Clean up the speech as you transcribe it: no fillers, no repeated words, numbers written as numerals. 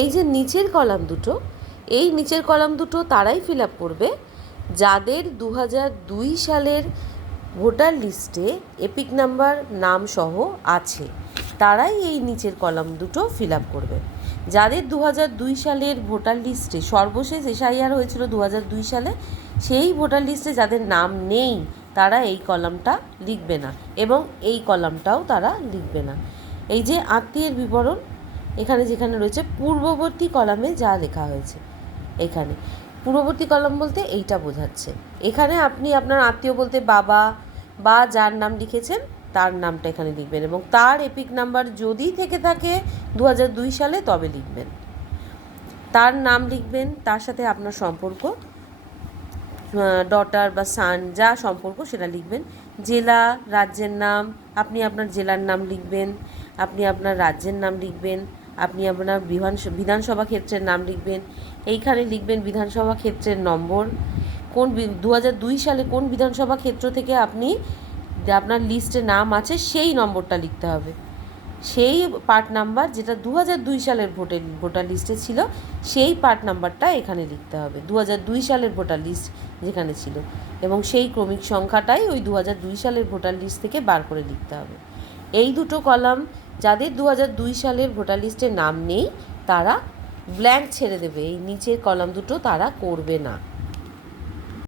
এই যে নিচের কলাম দুটো, এই নিচের কলাম দুটো তারাই ফিল আপ করবে যাদের 2002 সালের ভোটার লিস্টে এপিক নাম্বার নাম সহ আছে, তারাই এই নিচের কলাম দুটো ফিল আপ করবে। যাদের 2002 সালের ভোটার লিস্টে সর্বশেষ এসআইআর হয়েছিল 2002 সালে, সেই ভোটার লিস্টে যাদের নাম নেই তারা এই কলামটা লিখবে না, এবং এই কলামটাও তারা লিখবে না। এই যে আত্মীয়ের বিবরণ এখানে যেখানে রয়েছে পূর্ববর্তী কলামে যা লেখা হয়েছে, এখানে পূর্ববর্তী কলাম বলতে এইটা বোঝাচ্ছে। এখানে আপনি আপনার আত্মীয় বলতে বাবা বা যার নাম লিখেছেন তার নামটা এখানে লিখবেন, এবং তার এপিক নাম্বার যদি থেকে থাকে 2002 সালে তবে লিখবেন। তার নাম লিখবেন, তার সাথে আপনার সম্পর্ক, ডটার বা সান যা সম্পর্ক সেটা লিখবেন। জেলা, রাজ্যের নাম, আপনি আপনার জেলার নাম লিখবেন, আপনি আপনার রাজ্যের নাম লিখবেন, আপনি আপনার বিধানসভা ক্ষেত্রের নাম লিখবেন। এইখানে লিখবেন বিধানসভা ক্ষেত্রের নম্বর, কোন 2002 সালে কোন বিধানসভা ক্ষেত্র থেকে আপনি আপনার লিস্টে নাম আছে সেই নম্বরটা লিখতে হবে। সেই পার্ট নাম্বার যেটা 2002 সালের ভোটার লিস্টে ছিল সেই পার্ট নাম্বারটা এখানে লিখতে হবে, 2002 সালের ভোটার লিস্ট যেখানে ছিল, এবং সেই ক্রমিক সংখ্যাটাই ওই 2002 সালের ভোটার লিস্ট থেকে বার করে লিখতে হবে। এই দুটো কলাম যাদের 2002 সালের ভোটার লিস্টে নাম নেই তারা ব্ল্যাঙ্ক ছেড়ে দেবে, এই নিচের কলাম দুটো তারা করবে না।